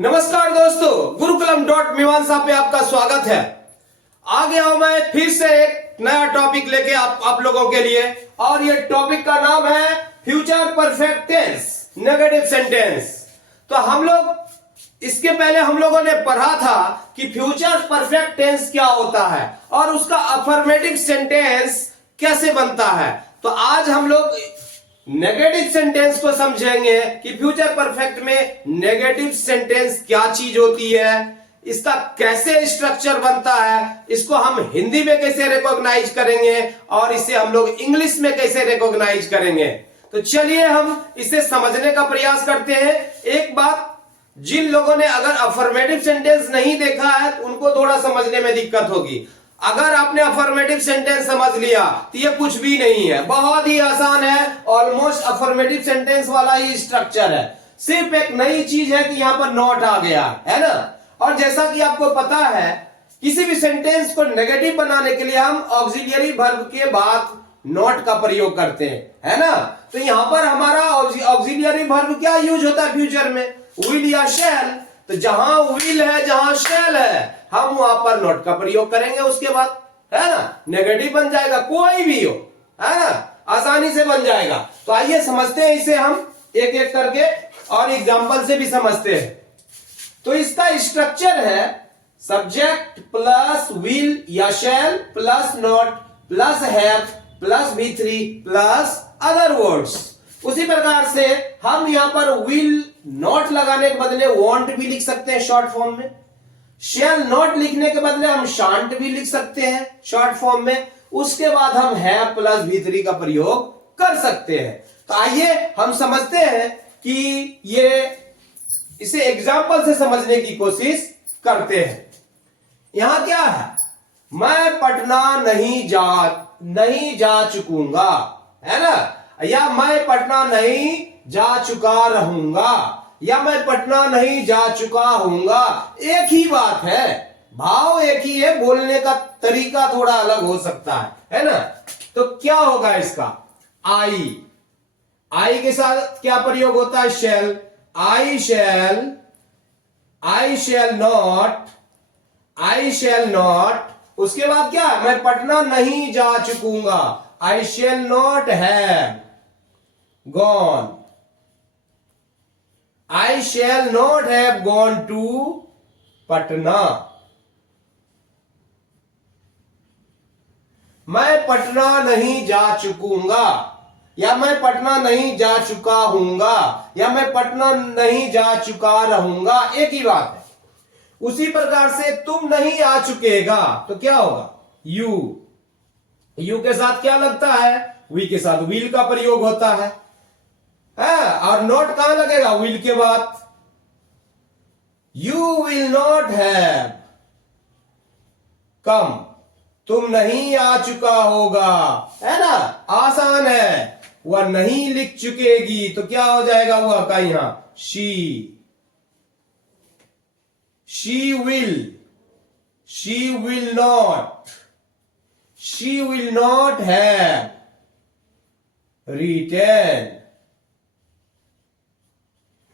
नमस्कार दोस्तों, गुरुकुलम.मीमांसा पे आपका स्वागत है। आ गया हूं मैं फिर से एक नया टॉपिक लेके आप लोगों के लिए, और ये टॉपिक का नाम है future perfect tense, negative sentence. तो हम लोग इसके पहले हम लोगों ने पढ़ा था कि फ्यूचर परफेक्ट टेंस क्या होता है और उसका अफर्मेटिव सेंटेंस कैसे बनता है। तो आज हम लोग नेगेटिव सेंटेंस को समझेंगे कि फ्यूचर परफेक्ट में नेगेटिव सेंटेंस क्या चीज होती है, इसका कैसे स्ट्रक्चर बनता है, इसको हम हिंदी में कैसे रिकॉग्नाइज करेंगे और इसे हम लोग इंग्लिश में कैसे रिकॉग्नाइज करेंगे। तो चलिए हम इसे समझने का प्रयास करते हैं। एक बात, जिन लोगों ने अगर अफर्मेटिव सेंटेंस नहीं देखा है तो उनको थोड़ा समझने में दिक्कत होगी। अगर आपने अफर्मेटिव सेंटेंस समझ लिया तो ये कुछ भी नहीं है, बहुत ही आसान है। ऑलमोस्ट अफर्मेटिव सेंटेंस वाला ही स्ट्रक्चर है, सिर्फ एक नई चीज है कि यहां पर नॉट आ गया है ना। और जैसा कि आपको पता है, किसी भी सेंटेंस को नेगेटिव बनाने के लिए हम ऑक्सिलियरी वर्ब के बाद नॉट का प्रयोग करते हैं, है ना। तो यहां पर हमारा ऑक्सिलियरी वर्ब क्या यूज होता है फ्यूचर में, विल या शैल। तो जहां विल है, जहां शैल है, हम वहां पर नॉट का प्रयोग करेंगे, उसके बाद है ना नेगेटिव बन जाएगा, कोई भी हो, है ना, आसानी से बन जाएगा। तो आइए समझते हैं इसे हम एक एक करके और एग्जांपल से भी समझते हैं। तो इसका स्ट्रक्चर है सब्जेक्ट प्लस विल या शैल plus not plus have plus V3 plus other words. उसी प्रकार से हम यहां पर विल नॉट लगाने के बदले वांट भी लिख सकते हैं शॉर्ट फॉर्म में। शैल नॉट लिखने के बदले हम शांट भी लिख सकते हैं शॉर्ट फॉर्म में। उसके बाद हम हैव प्लस V3 का प्रयोग कर सकते हैं। तो आइए हम समझते हैं कि ये इसे एग्जाम्पल से समझने की कोशिश करते हैं। यहां क्या है, मैं पटना नहीं जा चुकूंगा, है ना, या मैं पटना नहीं जा चुका रहूंगा, या मैं पटना नहीं जा चुका हूंगा। एक ही बात है, भाव एक ही है, बोलने का तरीका थोड़ा अलग हो सकता है ना। तो क्या होगा इसका, आई के साथ क्या प्रयोग होता है, शैल। आई शैल नॉट। उसके बाद क्या है, मैं पटना नहीं जा चुकूंगा, I shall not have gone. I shall not have gone to Patna. मैं पटना नहीं जा चुकूंगा, या मैं पटना नहीं जा चुका हूंगा, या मैं पटना नहीं जा चुका रहूंगा, एक ही बात है। उसी प्रकार से तुम नहीं आ चुकेगा, तो क्या होगा, यू के साथ क्या लगता है, वी के साथ विल का प्रयोग होता है। और नॉट कहां लगेगा, विल के बाद। यू विल नॉट हैव कम, तुम नहीं आ चुका होगा, है ना, आसान है। वह नहीं लिख चुकेगी, तो क्या हो जाएगा वह का, यहां she will not have written.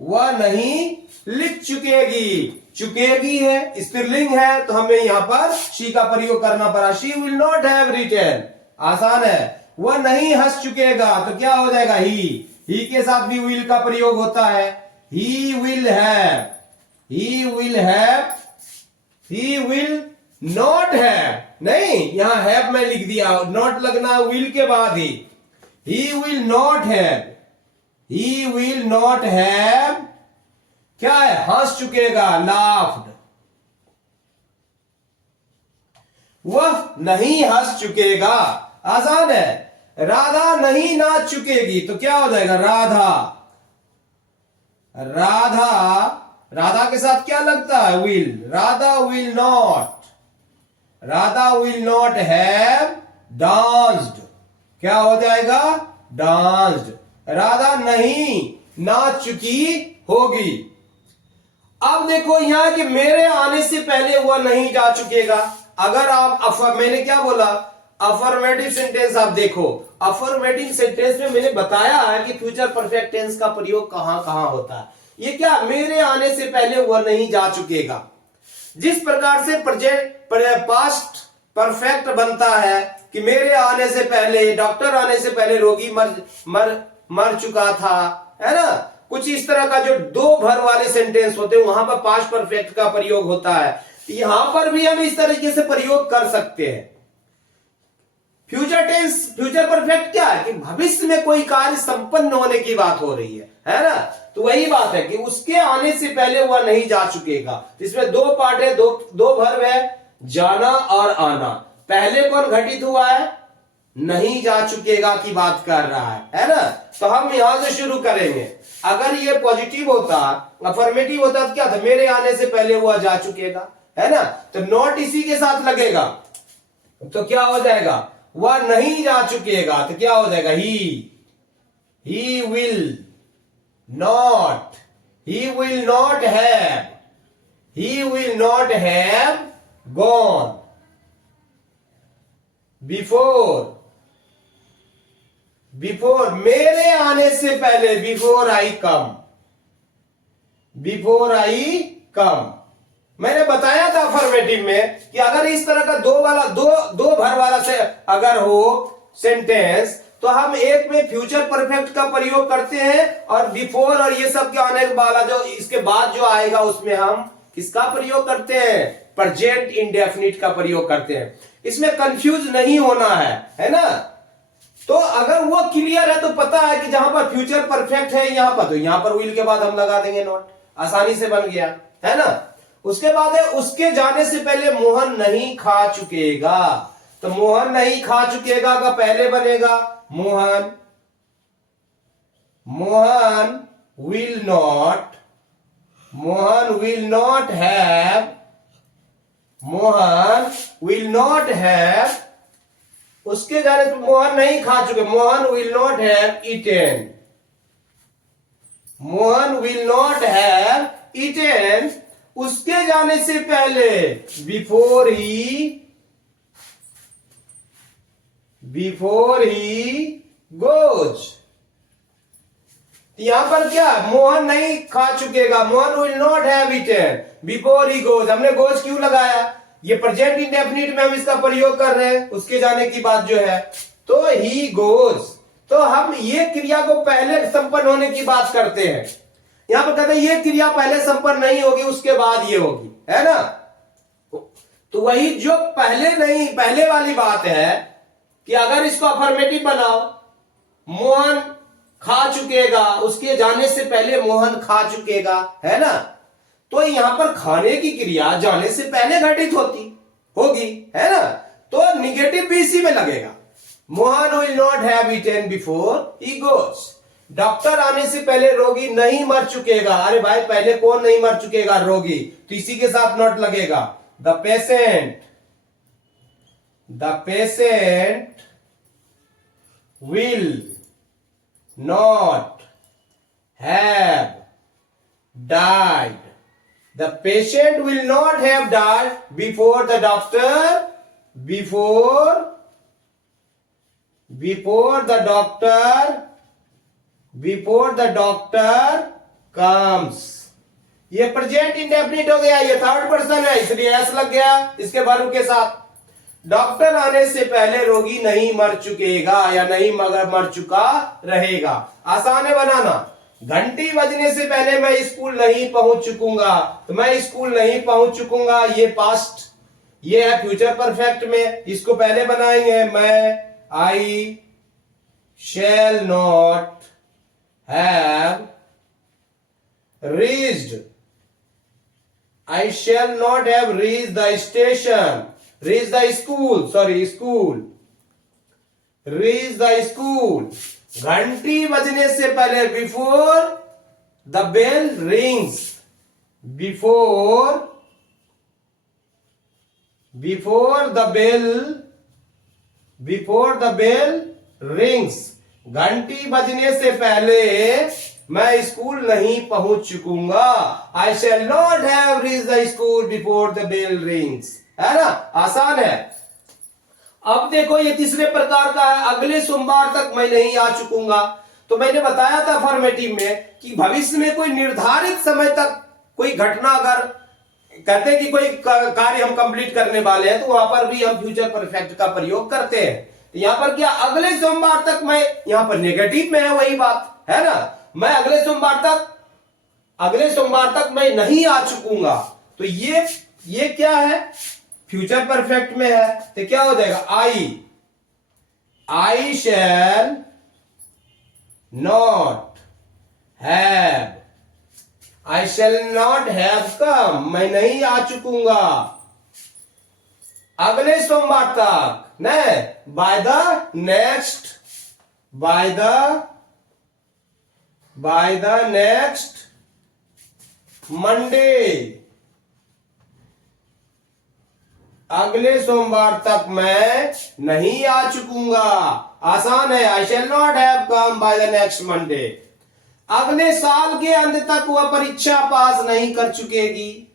वह नहीं लिख चुकेगी है, स्त्रीलिंग है, तो हमें यहां पर शी का प्रयोग करना पड़ा। She will not have written, आसान है। वह नहीं हंस चुकेगा, तो क्या हो जाएगा, ही के साथ भी विल का प्रयोग होता है। ही विल नॉट हैव, नहीं, यहां हैव में लिख दिया, नॉट लगना विल के बाद ही। ही विल नॉट हैव क्या है, हंस चुकेगा, लाफ्ड। वह नहीं हंस चुकेगा, आसान है। राधा नहीं नाच चुकेगी, तो क्या हो जाएगा, राधा के साथ क्या लगता है, will. Radha will not have danced, क्या हो जाएगा, डांस्ड। राधा नहीं नाच चुकी होगी। अब देखो यहां कि मेरे आने से पहले वह नहीं जा चुकेगा। अगर आप मैंने क्या बोला, अफर्मेटिव सेंटेंस आप देखो, अफर्मेटिव सेंटेंस में मैंने बताया है कि फ्यूचर परफेक्ट टेंस का प्रयोग कहां कहां होता है। ये क्या, मेरे आने से पहले वह नहीं जा चुकेगा। जिस प्रकार से पास्ट परफेक्ट बनता है कि मेरे आने से पहले, डॉक्टर आने से पहले रोगी मर चुका था, है ना। कुछ इस तरह का जो दो भर वाले सेंटेंस होते हैं वहां पर पास्ट परफेक्ट का प्रयोग होता है। यहां पर भी हम इस तरीके से प्रयोग कर सकते हैं। फ्यूचर टेंस, फ्यूचर परफेक्ट क्या है कि भविष्य में कोई कार्य संपन्न होने की बात हो रही है ना। तो वही बात है कि उसके आने से पहले वह नहीं जा चुकेगा। इसमें दो पार्ट है, दो वर्ब है, जाना और आना। पहले कौन घटित हुआ है, नहीं जा चुकेगा की बात कर रहा है ना। तो हम यहां से शुरू करेंगे। अगर ये पॉजिटिव होता, अफर्मेटिव होता तो क्या था, मेरे आने से पहले वह जा चुकेगा, है ना। तो नॉट इसी के साथ लगेगा तो क्या हो जाएगा, वह नहीं जा चुकेगा तो क्या हो जाएगा, he will not have gone before मेरे आने से पहले, बिफोर आई कम। मैंने बताया था अफर्मेटिव में कि अगर इस तरह का दो भर वाला से अगर हो सेंटेंस तो हम एक में फ्यूचर परफेक्ट का प्रयोग करते हैं और बिफोर और ये सब के आने वाला जो इसके बाद जो आएगा उसमें हम किसका प्रयोग करते हैं, प्रेजेंट इंडेफिनिट का प्रयोग करते हैं। इसमें कंफ्यूज नहीं होना है ना। तो अगर वो क्लियर है तो पता है कि जहां पर फ्यूचर परफेक्ट है यहां पर, तो यहां पर विल के बाद हम लगा देंगे नॉट, आसानी से बन गया, है ना। उसके बाद है उसके जाने से पहले मोहन नहीं खा चुकेगा। तो मोहन नहीं खा चुकेगा का पहले बनेगा मोहन विल नॉट हैव, उसके जाने से मोहन नहीं खा चुके, Mohan will not have eaten, उसके जाने से पहले बिफोर ही गोज। यहां पर क्या, मोहन नहीं खा चुकेगा, Mohan will not have eaten before he goes. हमने गोज क्यों लगाया, ये प्रेजेंट इंडेफिनिट में हम इसका प्रयोग कर रहे हैं, उसके जाने की बात जो है, तो ही गोज। तो हम ये क्रिया को पहले संपन्न होने की बात करते हैं। यहां पर कहते हैं ये क्रिया पहले संपन्न नहीं होगी, उसके बाद ये होगी, है ना। तो वही जो पहले वाली बात है कि अगर इसको अफर्मेटिव बनाओ, मोहन खा चुकेगा, उसके जाने से पहले मोहन खा चुकेगा, है ना। तो यहां पर खाने की क्रिया जाने से पहले घटित होगी, है ना। तो निगेटिव भी इसी में लगेगा, Mohan will not have eaten before he goes. Doctor आने से पहले रोगी नहीं मर चुकेगा। अरे भाई पहले कौन नहीं मर चुकेगा, रोगी, तो इसी के साथ नॉट लगेगा। The patient will not have died, the patient will not have died before the doctor before the doctor comes. ये प्रेजेंट इंडेफिनिट हो गया, ये थर्ड पर्सन है इसलिए एस लग गया इसके वर्ब के साथ। डॉक्टर आने से पहले रोगी नहीं मर चुकेगा या नहीं मगर मर चुका रहेगा। आसान है बनाना। घंटी बजने से पहले मैं स्कूल नहीं पहुंच चुकूंगा, तो मैं स्कूल नहीं पहुंच चुकूंगा ये पास्ट, ये है फ्यूचर परफेक्ट में। इसको पहले बनाएंगे, मैं I shall not have reached, I shall not have reached the station, reach the school, reach the school। घंटी बजने से पहले before the bell rings, before the bell rings, घंटी बजने से पहले मैं स्कूल नहीं पहुंच चुकूंगा। I shall not have reach the school before the bell rings, है ना। आसान है। अब देखो ये तीसरे प्रकार का है, अगले सोमवार तक मैं नहीं आ चुकूंगा। तो मैंने बताया था अफर्मेटिव में कि भविष्य में कोई निर्धारित समय तक कोई घटना अगर कहते हैं कि कोई कार्य हम कंप्लीट करने वाले हैं तो वहां पर भी हम फ्यूचर परफेक्ट का प्रयोग करते हैं। तो यहां पर क्या अगले सोमवार तक, मैं यहां पर नेगेटिव में है वही बात है ना, मैं अगले सोमवार तक मैं नहीं आ चुकूंगा, तो ये क्या है, फ्यूचर परफेक्ट में है। तो क्या हो जाएगा, आई शैल नॉट हैव कम, मैं नहीं आ चुकूंगा अगले सोमवार तक, न बाय द नेक्स्ट मंडे, अगले सोमवार तक मैं नहीं आ चुकूंगा। आसान है, I shall not have come by the next Monday. अगले साल के अंत तक वह परीक्षा पास नहीं कर चुकेगी,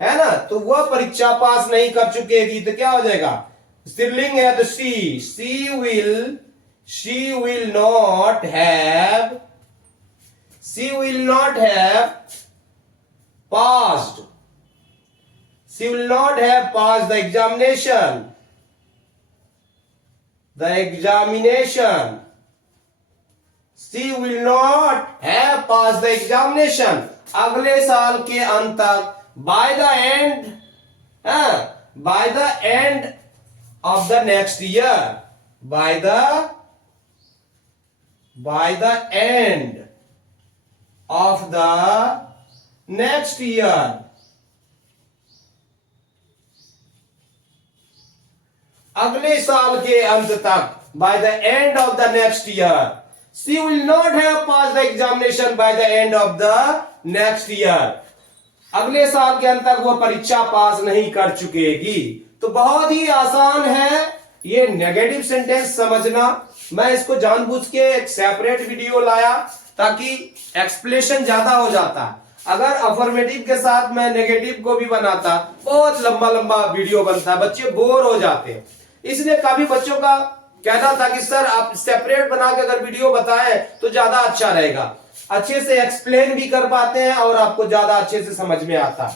है ना, तो वह परीक्षा पास नहीं कर चुकेगी, तो क्या हो जाएगा, स्त्रीलिंग है तो she will not have passed the examination, she will not have passed the examination, अगले साल के अंत तक, by the end of the next year, by the end of the next year, अगले साल के अंत तक, by the end of the next year, she will not have passed the examination by the end of the next year, अगले साल के अंत तक वह परीक्षा पास नहीं कर चुकेगी। तो बहुत ही आसान है ये नेगेटिव सेंटेंस समझना। मैं इसको जानबूझ के एक सेपरेट वीडियो लाया ताकि एक्सप्लेनेशन ज्यादा हो जाता। अगर अफर्मेटिव के साथ मैं नेगेटिव को भी बनाता, बहुत लंबा लंबा वीडियो बनता, बच्चे बोर हो जाते। इसलिए काफी बच्चों का कहना था कि सर आप सेपरेट बना के अगर वीडियो बताएं तो ज्यादा अच्छा रहेगा, अच्छे से एक्सप्लेन भी कर पाते हैं और आपको ज्यादा अच्छे से समझ में आता।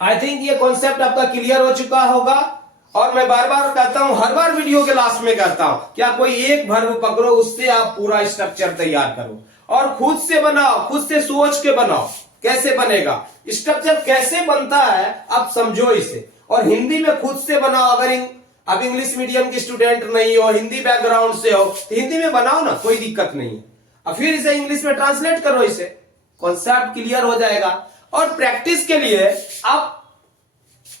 आई थिंक ये कॉन्सेप्ट आपका क्लियर हो चुका होगा। और मैं बार बार कहता हूं, हर बार वीडियो के लास्ट में कहता हूं कि आप कोई एक वर्ब पकड़ो, उससे आप पूरा स्ट्रक्चर तैयार करो और खुद से बनाओ, खुद से सोच के बनाओ कैसे बनेगा, स्ट्रक्चर कैसे बनता है आप समझो इसे। और हिंदी में खुद से बनाओ। अगर आप इंग्लिश मीडियम की स्टूडेंट नहीं हो, हिंदी बैकग्राउंड से हो, तो हिंदी में बनाओ ना, कोई दिक्कत नहीं है। और फिर इसे इंग्लिश में ट्रांसलेट करो, इसे कॉन्सेप्ट क्लियर हो जाएगा। और प्रैक्टिस के लिए आप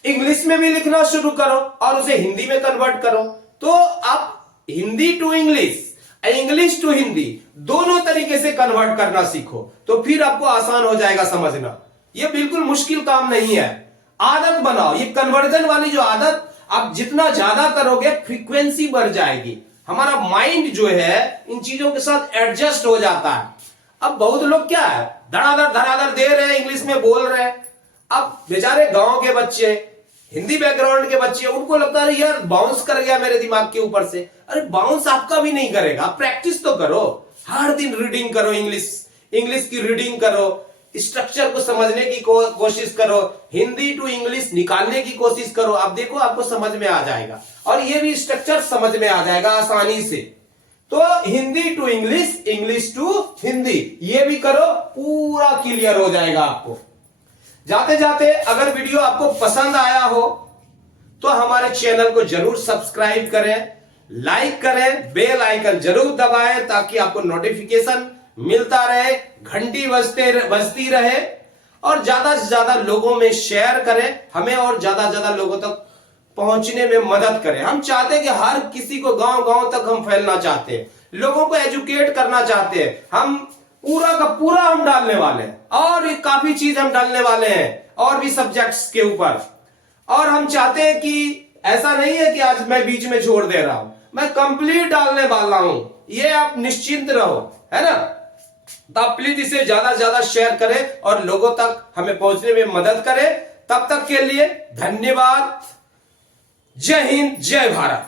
इंग्लिश में भी लिखना शुरू करो और उसे हिंदी में कन्वर्ट करो। तो आप Hindi to English, English to Hindi दोनों तरीके से कन्वर्ट करना सीखो, तो फिर आपको आसान हो जाएगा समझना। यह बिल्कुल मुश्किल काम नहीं है, आदत बनाओ। ये कन्वर्जन वाली जो आदत आप जितना ज्यादा करोगे फ्रीक्वेंसी बढ़ जाएगी, हमारा माइंड जो है इन चीजों के साथ एडजस्ट हो जाता है। अब बहुत लोग क्या है, धड़ाधड़ दे रहे हैं, इंग्लिश में बोल रहे हैं। अब बेचारे गांव के बच्चे, हिंदी बैकग्राउंड के बच्चे, उनको लगता है यार बाउंस कर गया मेरे दिमाग के ऊपर से। अरे बाउंस आपका भी नहीं करेगा, प्रैक्टिस तो करो, हर दिन रीडिंग करो, इंग्लिश की रीडिंग करो, स्ट्रक्चर को समझने की कोशिश करो, हिंदी टू इंग्लिश निकालने की कोशिश करो। आप देखो आपको समझ में आ जाएगा और ये भी स्ट्रक्चर समझ में आ जाएगा आसानी से। तो Hindi to English, English to Hindi, ये भी करो, पूरा क्लियर हो जाएगा आपको। जाते जाते अगर वीडियो आपको पसंद आया हो तो हमारे चैनल को जरूर सब्सक्राइब करें, लाइक करें, बेल आइकन जरूर दबाएं ताकि आपको नोटिफिकेशन मिलता रहे, घंटी बजती रहे। और ज्यादा से ज्यादा लोगों में शेयर करें हमें, और ज्यादा से ज्यादा लोगों तक पहुंचने में मदद करें। हम चाहते हैं कि हर किसी को गांव गांव तक हम फैलना चाहते हैं, लोगों को एजुकेट करना चाहते हैं। हम पूरा का पूरा हम डालने वाले हैं और काफी चीज हम डालने वाले हैं और भी सब्जेक्ट्स के ऊपर। और हम चाहते हैं कि ऐसा नहीं है कि आज मैं बीच में छोड़ दे रहा हूं, मैं कंप्लीट डालने वाला हूं, ये आप निश्चिंत रहो, है ना। तो आप प्लीज इसे ज्यादा से ज्यादा शेयर करें और लोगों तक हमें पहुंचने में मदद करें। तब तक के लिए धन्यवाद। जय हिंद, जय भारत।